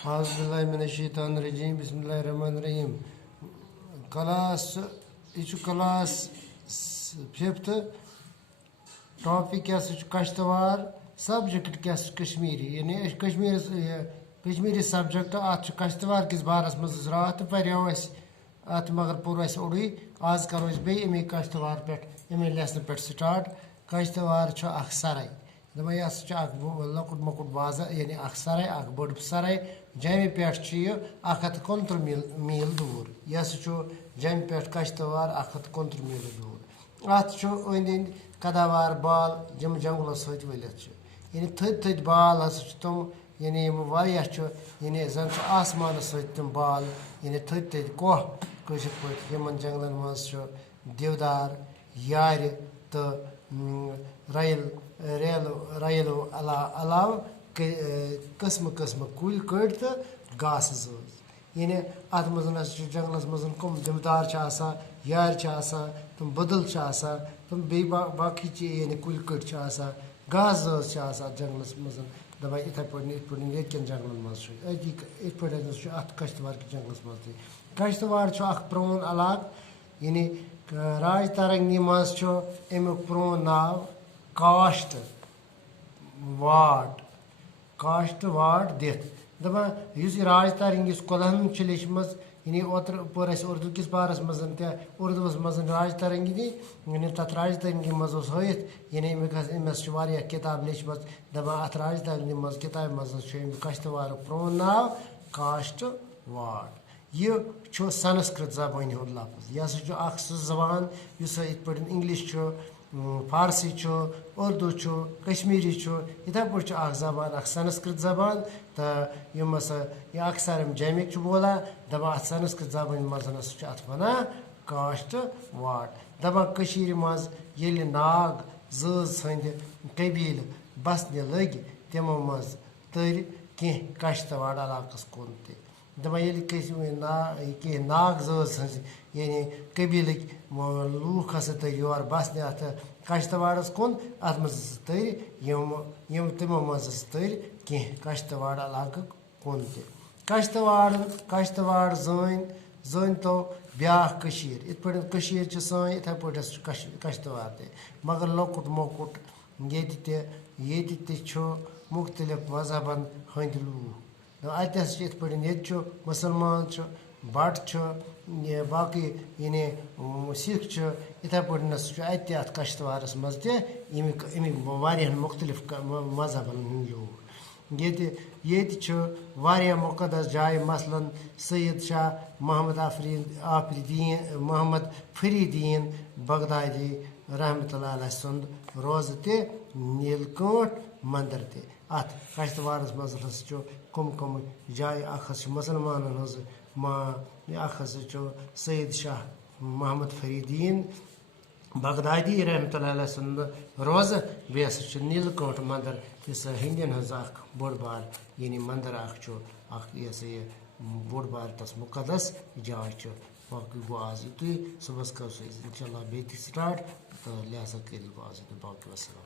Auzubillahiminash-shaytanir-rajim. Bismillahir-rahmanir-rahim. Class, each class fifth topic क्या कश्तवार subject क्या कश्मीरी यानी कश्मीरी सब्जेक्ट अत कश्तवार किस बारस मज रात पर्यो अत मगर पूर उड़ी आज करो बे अमे कश्तवार पे अमे लेसन पे स्टार्ट कश्तवार सराय दपा यह लकुट मकुट बाजा यानी सराय बड़ सराय जमि पे 159 मील दूर यह जमि पे कश्तवार 159 मील दूर अत अंद कदावार बाल जम जंगलों सत वलित यानी थद बाल हसा तम यानी यानी जन आसमान सत तम बाल यानी थद कोह कशर पे जंगलन मज देवदार यार तो रैलो अलाव कस्म कस्म कुल कड़ तो घास जज यानी अत मज जंगलस मज कम देवदार यार तुम बदल तुम बे बाकी चीज यानी कुल कड़ घास जज जंगलस मज दपा इथे पे जंगलन मज अत कश्तवार जंगलस मज कश्तवार प्रोन इलाक यानी राज तरंगी मज अमुक प्रोन नाव काश्त वाट दिथ दपा राज तरंगी कोलहन लेचमज यानी ओतर पोर उर्दू किस बारस मज उर्दूस मज राज तरंगी दी यानी तथ राज तरंगी मज हथ यानी अमस किताब लेचम दपा अत राज तरंगी मज किताब मज कश्तवार प्रोन नाव काश्त वाट यह संस्कृत जबान हुंद लफ्ज यह सह जबान पे इंग्लिश फारसी उर्दू कश्मीरी इथे पे जबान संस्कृत जबान तो यम यह अक्सर जमिक बोलान दपा अत संस्कृत जबान मज अत वन काश्त वाट दपा मज ये नाग जज हंद कबील बसने लग तमो मज तर कह कश्तवाड़ इलाकस कुन दपा ये कह नाग जज यानी कबील लूख हसा तर योर बसने अत कश्तवाड़स कुन अत मज तर तमो मज तर कह कश्तवाड़ इलाक कुन कश्तवाड़ जन तो ब्याख इत पे सन इथे पे कश्तवार मगर लकुट मकुट ये मुख्तलिफ मजहबन हंद लूख अत इत पे मुसलमान बट बाकी यानी सिख इथे पे अत कश्तवारस मज तमिक मुख्तलिफ मजहबन हंद लूख ये मुकदस जाय मसलन सैयद शाह मोहम्मद फरीदीन बगदादी रहमतुल्लाह अलैह सुंद रोज नीलकंठ मंदिर अत कश्तवारस मज कम जाय मुसलमान सैयद शाह मोहम्मद फरीदीन बगदादी रहमतुल्लाह अलैह सुंद रोज बे नीलकंठ मंदिर हिंदन हज बोड़ बार यानी मंदिर यह बोड़ बार तस मुकदस जाय बाकी गो आज युत सुबह करो इंशाल्लाह बे स्टार्ट तो लिहाजा कर आज बाकी वसलम।